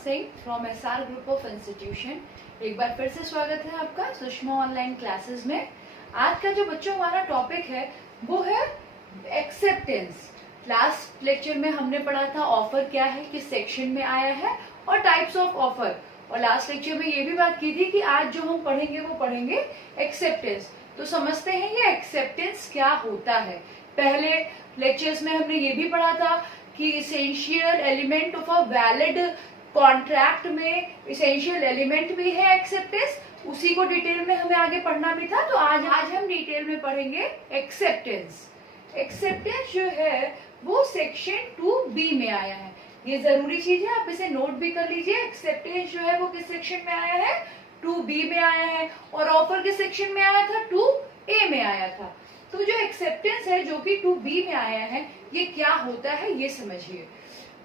Singh from SR group of institution. एक बार फिर से स्वागत है आपका सुषमा ऑनलाइन क्लासेस में। आज का जो बच्चों हमारा टॉपिक है वो है एक्सेप्टेंस। लास्ट लेक्चर में हमने पढ़ा था ऑफर क्या है, किस सेक्शन में आया है और टाइप्स ऑफ ऑफर, और लास्ट लेक्चर में ये भी बात की थी कि आज जो हम पढ़ेंगे वो पढ़ेंगे एक्सेप्टेंस। तो समझते हैं ये एक्सेप्टेंस क्या होता है। पहले लेक्चर्स में हमने ये भी पढ़ा था कि essential element of a valid contract में इसेंशियल एलिमेंट भी है एक्सेप्टेंस, उसी को डिटेल में हमें आगे पढ़ना भी था। तो आज हम डिटेल में पढ़ेंगे एक्सेप्टेंस। एक्सेप्टेंस जो है वो सेक्शन 2B में आया है, ये जरूरी चीज है, आप इसे नोट भी कर लीजिए। एक्सेप्टेंस जो है वो किस सेक्शन में आया है, 2B में आया है, और ऑफर किस सेक्शन में आया था, 2A में आया था। तो जो एक्सेप्टेंस है जो कि 2B में आया है, ये क्या होता है ये समझिए।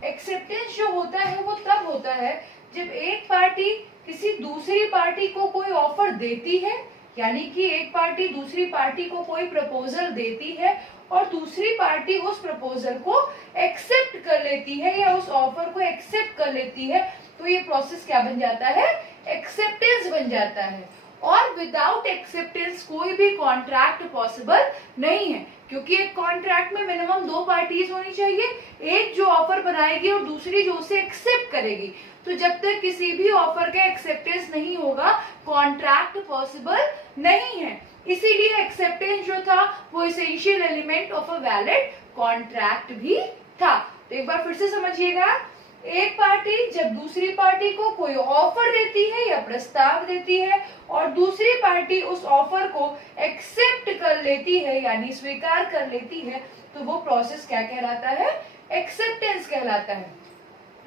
एक्सेप्टेंस जो होता है वो तब होता है जब एक पार्टी किसी दूसरी पार्टी को कोई ऑफर देती है, यानी कि एक पार्टी दूसरी पार्टी को कोई प्रपोजल देती है और दूसरी पार्टी उस प्रपोजल को एक्सेप्ट कर लेती है या उस ऑफर को एक्सेप्ट कर लेती है, तो ये प्रोसेस क्या बन जाता है, एक्सेप्टेंस बन जाता है। और विदाउट एक्सेप्टेंस कोई भी कॉन्ट्रैक्ट पॉसिबल नहीं है, क्योंकि एक कॉन्ट्रैक्ट में मिनिमम 2 पार्टीज होनी चाहिए, एक जो ऑफर बनाएगी और दूसरी जो उसे एक्सेप्ट करेगी। तो जब तक किसी भी ऑफर का एक्सेप्टेंस नहीं होगा कॉन्ट्रैक्ट पॉसिबल नहीं है। इसीलिए एक्सेप्टेंस जो था वो essential element of a valid contract भी था। तो एक बार फिर से समझिएगा, एक पार्टी जब दूसरी पार्टी को कोई ऑफर देती है या प्रस्ताव देती है और दूसरी पार्टी उस ऑफर को एक्सेप्ट कर लेती है यानी स्वीकार कर लेती है, तो वो प्रोसेस क्या कहलाता है, एक्सेप्टेंस कहलाता है।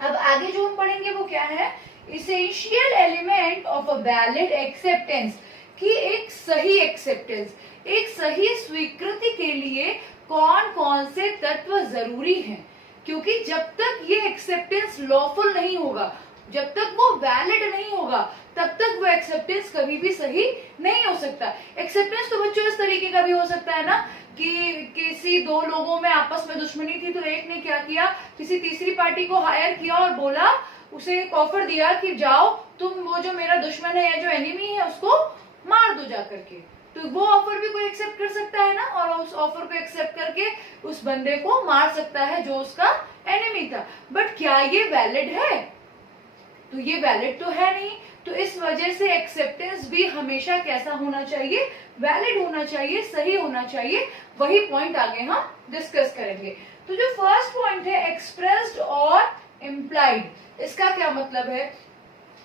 अब आगे जो हम पढ़ेंगे वो क्या है, essential element of a valid acceptance, कि एक सही एक्सेप्टेंस, एक सही स्वीकृति के लिए कौन कौन से तत्व जरूरी हैं। क्योंकि जब तक ये एक्सेप्टेंस लॉफुल नहीं होगा, जब तक वो वैलिड नहीं होगा, तब तक वो एक्सेप्टेंस कभी भी सही नहीं हो सकता। एक्सेप्टेंस तो बच्चों इस तरीके का भी हो सकता है ना कि किसी 2 लोगों में आपस में दुश्मनी थी, तो एक ने क्या किया, किसी तीसरी पार्टी को हायर किया और बोला, उसे एक ऑफर दिया कि जाओ तुम वो जो मेरा दुश्मन है या जो एनिमी है उसको मार दो जा करके। तो वो ऑफर भी कोई एक्सेप्ट कर सकता है ना, और उस ऑफर को एक्सेप्ट करके उस बंदे को मार सकता है जो उसका एनिमी था। बट क्या ये वैलिड है, तो ये वैलिड तो है नहीं। तो इस वजह से एक्सेप्टेंस भी हमेशा कैसा होना चाहिए, वैलिड होना चाहिए, सही होना चाहिए। वही पॉइंट आगे हम डिस्कस करेंगे। तो जो फर्स्ट पॉइंट है एक्सप्रेस्ड और इम्प्लाइड, इसका क्या मतलब है,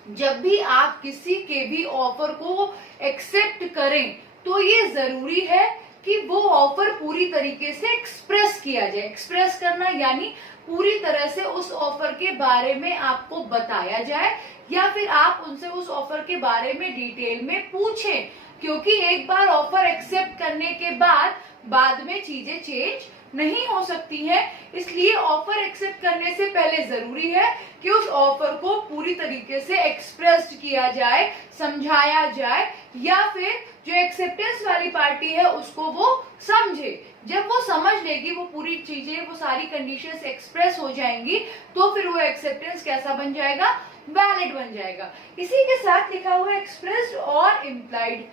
जब भी आप किसी के भी ऑफर को एक्सेप्ट करें तो ये जरूरी है कि वो ऑफर पूरी तरीके से एक्सप्रेस किया जाए। एक्सप्रेस करना यानी पूरी तरह से उस ऑफर के बारे में आपको बताया जाए, या फिर आप उनसे उस ऑफर के बारे में डिटेल में पूछें। क्योंकि एक बार ऑफर एक्सेप्ट करने के बाद में चीजें चेंज नहीं हो सकती हैं, इसलिए ऑफर एक्सेप्ट करने से पहले जरूरी है कि उस ऑफर को पूरी तरीके से एक्सप्रेस्ड किया जाए, समझाया जाए, या फिर जो एक्सेप्टेंस वाली पार्टी है उसको वो समझे। जब वो समझ लेगी, वो पूरी चीजें, वो सारी कंडीशंस एक्सप्रेस हो जाएंगी, तो फिर वो एक्सेप्टेंस कैसा बन जाएगा, वैलिड बन जाएगा। इसी के साथ लिखा हुआ एक्सप्रेस्ड और इम्प्लाइड।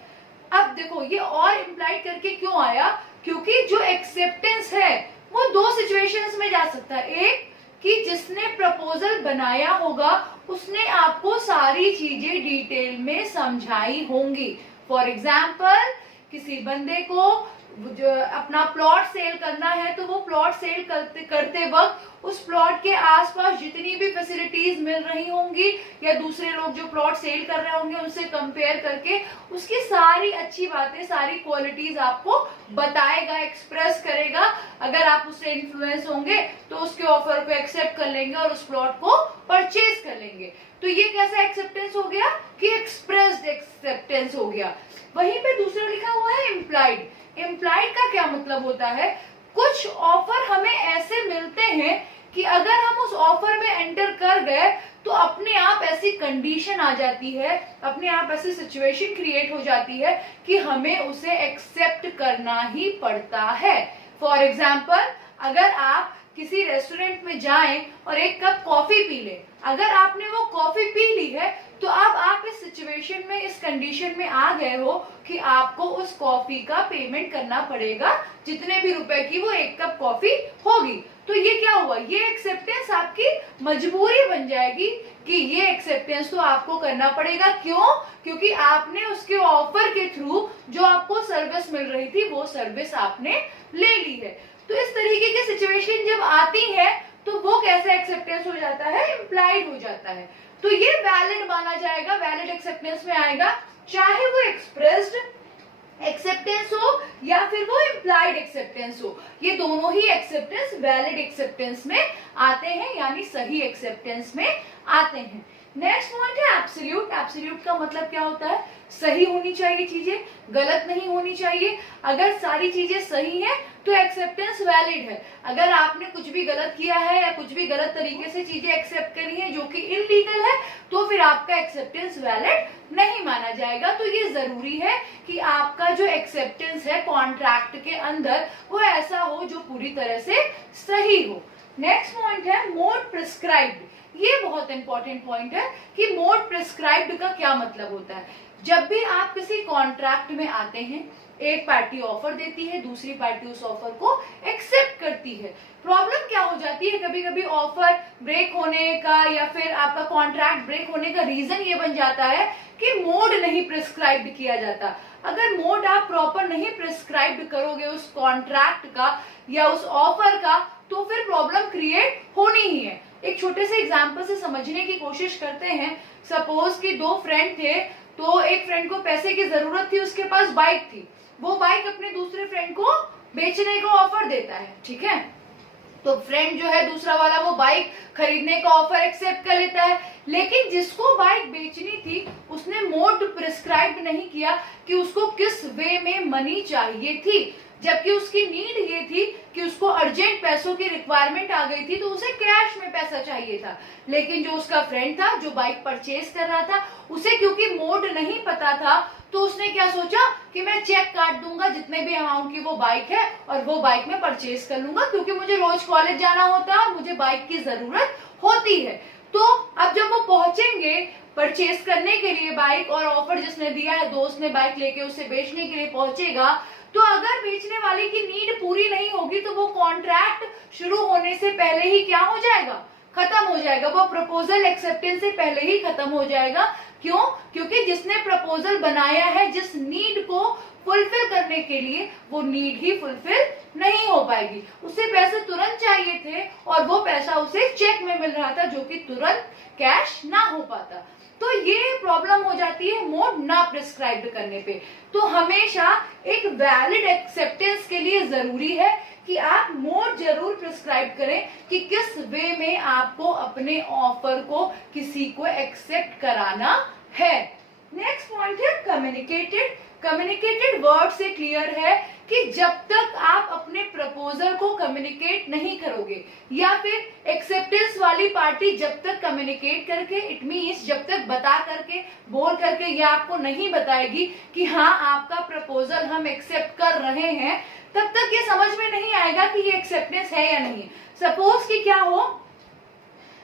अब देखो ये और इम्प्लाइड करके क्यों आया, क्योंकि जो एक्सेप्टेंस है वो 2 सिचुएशंस में जा सकता है। एक कि जिसने प्रपोजल बनाया होगा उसने आपको सारी चीजें डिटेल में समझाई होंगी। फॉर एग्जाम्पल किसी बंदे को जो अपना प्लॉट सेल करना है, तो वो प्लॉट सेल करते वक्त उस प्लॉट के आसपास जितनी भी फैसिलिटीज मिल रही होंगी या दूसरे लोग जो प्लॉट सेल कर रहे होंगे उनसे कंपेयर करके उसकी सारी अच्छी बातें, सारी क्वालिटीज आपको बताएगा, एक्सप्रेस करेगा। अगर आप उससे इन्फ्लुएंस होंगे तो उसके ऑफर को एक्सेप्ट कर लेंगे और उस प्लॉट को परचेज कर लेंगे। तो ये कैसा एक्सेप्टेंस हो गया कि एक्सप्रेस्ड एक्सेप्टेंस हो गया। वहीं पे दूसरा लिखा हुआ है इम्प्लाइड। इम्प्लाइड का क्या मतलब होता है, कुछ ऑफर हमें ऐसे मिलते हैं कि अगर हम उस ऑफर में एंटर कर गए तो अपने आप ऐसी कंडीशन आ जाती है, अपने आप ऐसी सिचुएशन क्रिएट हो जाती है कि हमें उसे एक्सेप्ट करना ही पड़ता है। फॉर एग्जाम्पल, अगर आप किसी रेस्टोरेंट में जाएं और एक कप कॉफी पी लें, अगर आपने वो कॉफी पी ली है तो अब आप इस सिचुएशन में, इस कंडीशन में आ गए हो कि आपको उस कॉफी का पेमेंट करना पड़ेगा, जितने भी रुपए की वो एक कप कॉफी होगी। तो ये क्या हुआ, ये एक्सेप्टेंस आपकी मजबूरी बन जाएगी कि ये एक्सेप्टेंस तो आपको करना पड़ेगा। क्यों? क्योंकि आपने उसके ऑफर के थ्रू जो आपको सर्विस मिल रही थी वो सर्विस आपने ले ली है। तो इस तरीके की सिचुएशन जब आती है तो वो कैसे एक्सेप्टेंस हो जाता है, इम्प्लाइड हो जाता है। तो ये वैलिड माना जाएगा, वैलिड एक्सेप्टेंस में आएगा, चाहे वो एक्सप्रेस्ड एक्सेप्टेंस हो या फिर वो इम्प्लाइड एक्सेप्टेंस हो, ये दोनों ही एक्सेप्टेंस वैलिड एक्सेप्टेंस में आते हैं, यानी सही एक्सेप्टेंस में आते हैं। नेक्स्ट पॉइंट है एब्सोल्यूट। एब्सोल्यूट का मतलब क्या होता है, सही होनी चाहिए चीजें, गलत नहीं होनी चाहिए। अगर सारी चीजें सही है तो एक्सेप्टेंस वैलिड है। अगर आपने कुछ भी गलत किया है या कुछ भी गलत तरीके से चीजें एक्सेप्ट करी है जो कि इलीगल है, तो फिर आपका एक्सेप्टेंस वैलिड नहीं माना जाएगा। तो ये जरूरी है कि आपका जो एक्सेप्टेंस है कॉन्ट्रैक्ट के अंदर वो ऐसा हो जो पूरी तरह से सही हो। नेक्स्ट पॉइंट है मोड प्रिस्क्राइब्ड। ये बहुत इंपॉर्टेंट पॉइंट है कि मोड प्रिस्क्राइब्ड का क्या मतलब होता है। जब भी आप किसी कॉन्ट्रैक्ट में आते हैं, एक पार्टी ऑफर देती है, दूसरी पार्टी उस ऑफर को एक्सेप्ट करती है। प्रॉब्लम क्या हो जाती है, कभी कभी ऑफर ब्रेक होने का या फिर आपका कॉन्ट्रैक्ट ब्रेक होने का रीजन ये बन जाता है कि मोड नहीं प्रिस्क्राइब्ड किया जाता। अगर मोड आप प्रॉपर नहीं प्रिस्क्राइब्ड करोगे उस कॉन्ट्रैक्ट का या उस ऑफर का, तो फिर प्रॉब्लम क्रिएट होनी ही है। एक छोटे से एग्जाम्पल से समझने की कोशिश करते हैं। सपोज कि दो फ्रेंड थे, तो एक फ्रेंड को पैसे की जरूरत थी, उसके पास बाइक थी, वो बाइक अपने दूसरे फ्रेंड को बेचने का ऑफर देता है, ठीक है। तो फ्रेंड जो है दूसरा वाला वो बाइक खरीदने का ऑफर एक्सेप्ट कर लेता है, लेकिन जिसको बाइक बेचनी थी उसने मोड प्रिस्क्राइब नहीं किया कि उसको किस वे में मनी चाहिए थी, जबकि उसकी नीड ये थी कि उसको अर्जेंट पैसों की रिक्वायरमेंट आ गई थी, तो उसे कैश में पैसा चाहिए था। लेकिन जो उसका फ्रेंड था जो बाइक परचेज कर रहा था, उसे क्योंकि मोड नहीं पता था, तो उसने क्या सोचा कि मैं चेक काट दूंगा जितने भी अमाउंट की वो बाइक है और वो बाइक में परचेज कर लूंगा, क्योंकि मुझे रोज कॉलेज जाना होता है और मुझे बाइक की जरूरत होती है। तो अब जब वो पहुंचेंगे परचेज करने के लिए बाइक, और ऑफर जिसने दिया है दोस्त ने बाइक लेके उसे बेचने के लिए पहुंचेगा, तो अगर बेचने वाले की नीड पूरी नहीं होगी तो वो कॉन्ट्रैक्ट शुरू होने से पहले ही क्या हो जाएगा, खत्म हो जाएगा। वो प्रपोजल एक्सेप्टेंस से पहले ही खत्म हो जाएगा। क्यों? क्योंकि जिसने प्रपोजल बनाया है जिस नीड को फुलफिल करने के लिए, वो नीड ही फुलफिल नहीं हो पाएगी। उसे पैसे तुरंत चाहिए थे और वो पैसा उसे चेक में मिल रहा था, जो कि तुरंत कैश ना हो पाता। तो ये प्रॉब्लम हो जाती है मोड ना प्रिस्क्राइब करने पे। तो हमेशा एक वैलिड एक्सेप्टेंस के लिए जरूरी है कि आप मोड जरूर प्रिस्क्राइब करें कि किस वे में आपको अपने ऑफर को किसी को एक्सेप्ट कराना है। नेक्स्ट पॉइंट है कम्युनिकेटेड। कम्युनिकेटेड वर्ड से क्लियर है कि जब तक आप अपने प्रपोजल को कम्युनिकेट नहीं करोगे, या फिर एक्सेप्टेंस वाली पार्टी जब तक कम्युनिकेट करके, इट मीन्स जब तक बता करके, बोल करके ये आपको नहीं बताएगी कि हाँ आपका प्रपोजल हम एक्सेप्ट कर रहे हैं, तब तक ये समझ में नहीं आएगा कि ये एक्सेप्टेंस है या नहीं। सपोज कि क्या हो,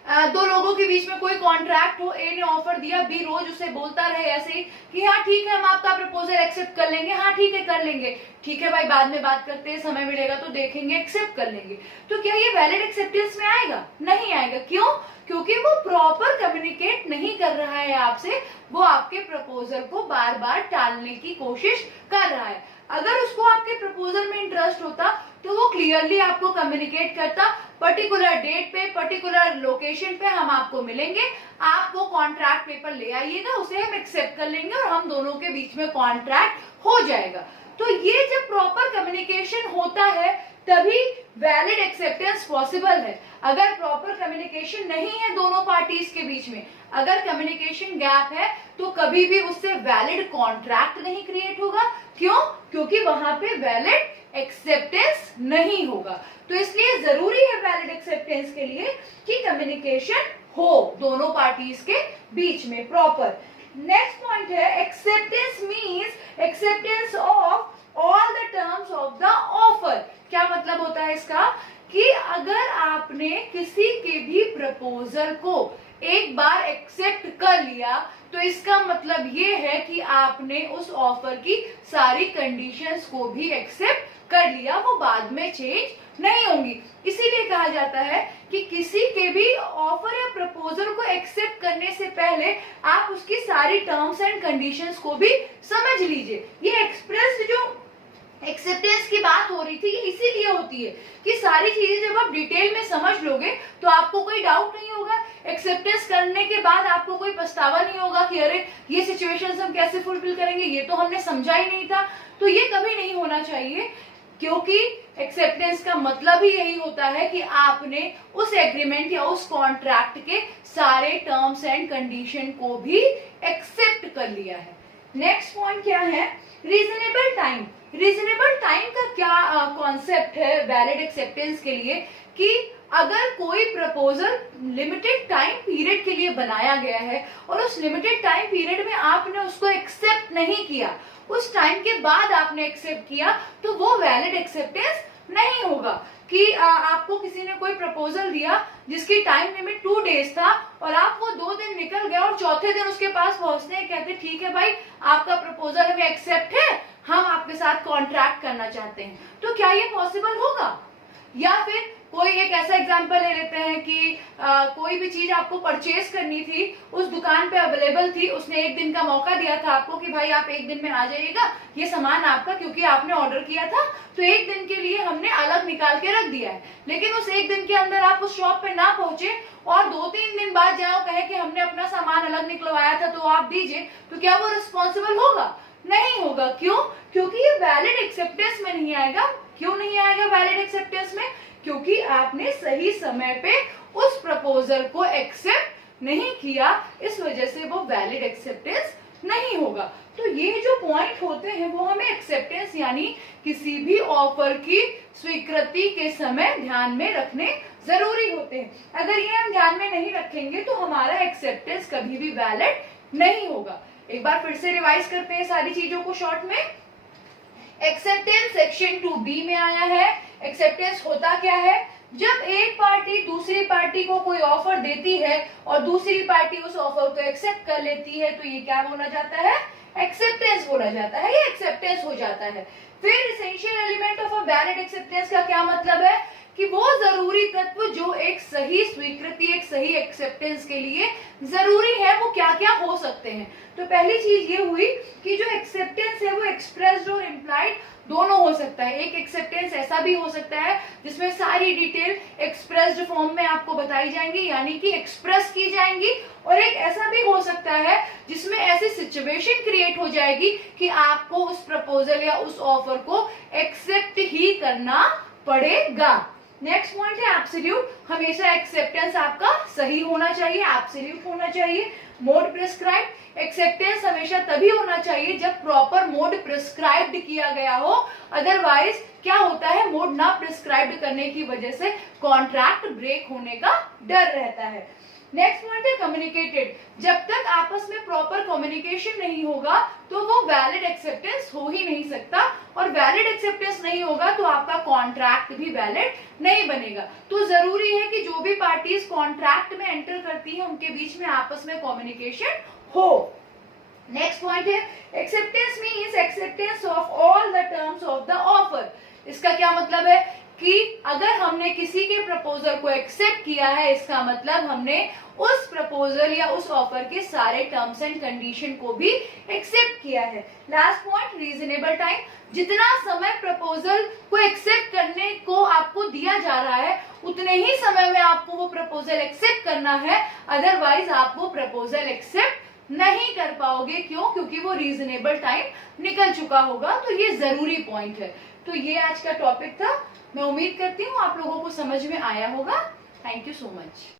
दो लोगों के बीच में कोई कॉन्ट्रैक्ट हो, ए ने ऑफर दिया, बी रोज उसे बोलता रहे ऐसे ही कि हाँ ठीक है हम आपका प्रपोजल एक्सेप्ट कर लेंगे, हाँ ठीक है कर लेंगे, ठीक है भाई बाद में बात करते हैं, समय मिलेगा तो देखेंगे, एक्सेप्ट कर लेंगे। तो क्या ये वैलिड एक्सेप्टेंस में आएगा? नहीं आएगा। क्यों? क्योंकि वो प्रॉपर कम्युनिकेट नहीं कर रहा है आपसे, वो आपके प्रपोजल को बार बार टालने की कोशिश कर रहा है। अगर उसको आपके प्रपोजल में इंटरेस्ट होता तो वो क्लियरली आपको कम्युनिकेट करता, पर्टिकुलर डेट पे, पर्टिकुलर लोकेशन पे हम आपको मिलेंगे, आप वो कॉन्ट्रैक्ट पेपर ले आइएगा, उसे हम एक्सेप्ट कर लेंगे और हम दोनों के बीच में कॉन्ट्रैक्ट हो जाएगा। तो ये जब प्रॉपर कम्युनिकेशन होता है तभी वैलिड एक्सेप्टेंस पॉसिबल है। अगर प्रॉपर कम्युनिकेशन नहीं है दोनों पार्टीज के बीच में, अगर कम्युनिकेशन गैप है, तो कभी भी उससे वैलिड कॉन्ट्रैक्ट नहीं क्रिएट होगा। क्यों? क्योंकि वहां पे वैलिड एक्सेप्टेंस नहीं होगा। तो इसलिए जरूरी है वैलिड एक्सेप्टेंस के लिए कि कम्युनिकेशन हो दोनों पार्टीज के बीच में प्रॉपर। नेक्स्ट पॉइंट है acceptance means acceptance of all the terms of the offer. क्या मतलब होता है इसका? कि अगर आपने किसी के भी प्रपोजल को एक बार एक्सेप्ट कर लिया तो इसका मतलब ये है कि आपने उस ऑफर की सारी कंडीशंस को भी एक्सेप्ट कर लिया, वो बाद में चेंज नहीं होंगी। इसीलिए कहा जाता है कि किसी के भी ऑफर या प्रपोजल को एक्सेप्ट करने से पहले आप उसकी सारी टर्म्स एंड कंडीशंस को भी समझ लीजिए। ये एक्सप्रेस जो एक्सेप्टेंस की बात हो रही थी ये इसीलिए होती है कि सारी चीजें जब आप डिटेल में समझ लोगे तो आपको कोई डाउट नहीं होगा। एक्सेप्टेंस करने के बाद आपको कोई पछतावा नहीं होगा कि अरे ये सिचुएशंस हम कैसे फुलफिल करेंगे, ये तो हमने समझा ही नहीं था। तो ये कभी नहीं होना चाहिए, क्योंकि एक्सेप्टेंस का मतलब ही यही होता है कि आपने उस एग्रीमेंट या उस कॉन्ट्रैक्ट के सारे टर्म्स एंड कंडीशन को भी एक्सेप्ट कर लिया है। नेक्स्ट पॉइंट क्या है? Reasonable time. रीजनेबल टाइम का क्या कॉन्सेप्ट है वैलिड एक्सेप्टेंस के लिए कि अगर कोई प्रपोजल लिमिटेड टाइम पीरियड के लिए बनाया गया है और उस लिमिटेड टाइम पीरियड में आपने उसको एक्सेप्ट नहीं किया, उस टाइम के बाद आपने एक्सेप्ट किया, तो वो वैलिड एक्सेप्टेंस नहीं होगा। कि आपको किसी ने कोई प्रपोजल दिया जिसकी टाइम लिमिट 2 डेज था और आप वो 2 दिन निकल गए और चौथे दिन उसके पास पहुंचते हैं, कहते ठीक है भाई आपका प्रपोजल हमें एक्सेप्ट है, हम आपके साथ कॉन्ट्रैक्ट करना चाहते हैं, तो क्या ये पॉसिबल होगा? या फिर कोई एक ऐसा एग्जांपल ले लेते हैं कि कोई भी चीज आपको परचेज करनी थी, उस दुकान पे अवेलेबल थी, उसने 1 दिन का मौका दिया था आपको कि भाई आप 1 दिन में आ जाइएगा, ये सामान आपका, क्योंकि आपने ऑर्डर किया था तो 1 दिन के लिए हमने अलग निकाल के रख दिया है। लेकिन उस 1 दिन के अंदर आप उस शॉप पे ना पहुंचे और 2-3 दिन बाद जाओ कहे कि हमने अपना सामान अलग निकलवाया था तो आप दीजिए, तो क्या वो रिस्पॉन्सिबल होगा? नहीं होगा। क्यों? क्योंकि ये वैलिड एक्सेप्टेंस में नहीं आएगा। क्यों नहीं आएगा वैलिड एक्सेप्टेंस में? क्योंकि आपने सही समय पे उस प्रपोजल को एक्सेप्ट नहीं किया, इस वजह से वो वैलिड एक्सेप्टेंस नहीं होगा। तो ये जो पॉइंट होते हैं वो हमें एक्सेप्टेंस यानी किसी भी ऑफर की स्वीकृति के समय ध्यान में रखने जरूरी होते हैं। अगर ये हम ध्यान में नहीं रखेंगे तो हमारा एक्सेप्टेंस कभी भी वैलिड नहीं होगा। एक बार फिर से रिवाइज करते हैं सारी चीजों को शॉर्ट में। एक्सेप्टेंस सेक्शन 2B में आया है। एक्सेप्टेंस होता क्या है? जब एक पार्टी दूसरी पार्टी को कोई ऑफर देती है और दूसरी पार्टी उस ऑफर को एक्सेप्ट कर लेती है, तो ये क्या बोला जाता है? एक्सेप्टेंस बोला जाता है, ये एक्सेप्टेंस हो जाता है। फिर essential element of a valid acceptance का क्या मतलब है? कि वो जरूरी तत्व जो एक सही स्वीकृति, एक सही एक्सेप्टेंस के लिए जरूरी है, वो क्या क्या हो सकते हैं। तो पहली चीज ये हुई कि जो एक्सेप्टेंस है वो एक्सप्रेस्ड और इम्प्लाइड दोनों हो सकता है। एक एक्सेप्टेंस ऐसा भी हो सकता है जिसमें सारी डिटेल एक्सप्रेस्ड फॉर्म में आपको बताई जाएंगी, यानी कि एक्सप्रेस की जाएंगी, और एक ऐसा भी हो सकता है जिसमें ऐसी सिचुएशन क्रिएट हो जाएगी कि आपको उस प्रपोजल या उस ऑफर को एक्सेप्ट ही करना पड़ेगा। नेक्स्ट पॉइंट है एब्सोल्यूट। हमेशा एक्सेप्टेंस आपका सही होना चाहिए, एब्सोल्यूट होना चाहिए। Mode prescribed. एक्सेप्टेंस हमेशा तभी होना चाहिए जब प्रॉपर मोड प्रिस्क्राइब्ड किया गया हो, अदरवाइज क्या होता है, मोड ना प्रिस्क्राइब्ड करने की वजह से कॉन्ट्रैक्ट ब्रेक होने का डर रहता है। नेक्स्ट पॉइंट है कम्युनिकेटेड। जब तक आपस में प्रॉपर कम्युनिकेशन नहीं होगा तो वो वैलिड एक्सेप्टेंस हो ही नहीं सकता, और वैलिड एक्सेप्टेंस नहीं होगा तो आपका कॉन्ट्रैक्ट भी वैलिड नहीं बनेगा। तो जरूरी है कि जो भी पार्टीज कॉन्ट्रैक्ट में एंटर करती है उनके बीच में आपस में कम्युनिकेशन हो। नेक्स्ट पॉइंट है acceptance means acceptance of all the terms of the offer. इसका क्या मतलब है कि अगर हमने किसी के प्रपोजल को एक्सेप्ट किया है, इसका मतलब हमने उस प्रपोजल या उस ऑफर के सारे टर्म्स एंड कंडीशन को भी एक्सेप्ट किया है। Last point reasonable time. जितना समय प्रपोजल को एक्सेप्ट करने को आपको दिया जा रहा है उतने ही समय में आपको वो प्रपोजल एक्सेप्ट करना है, अदरवाइज आप वो प्रपोजल एक्सेप्ट नहीं कर पाओगे। क्यों? क्योंकि वो रीजनेबल टाइम निकल चुका होगा। तो ये जरूरी पॉइंट है। तो ये आज का टॉपिक था। मैं उम्मीद करती हूँ आप लोगों को समझ में आया होगा। Thank you so much.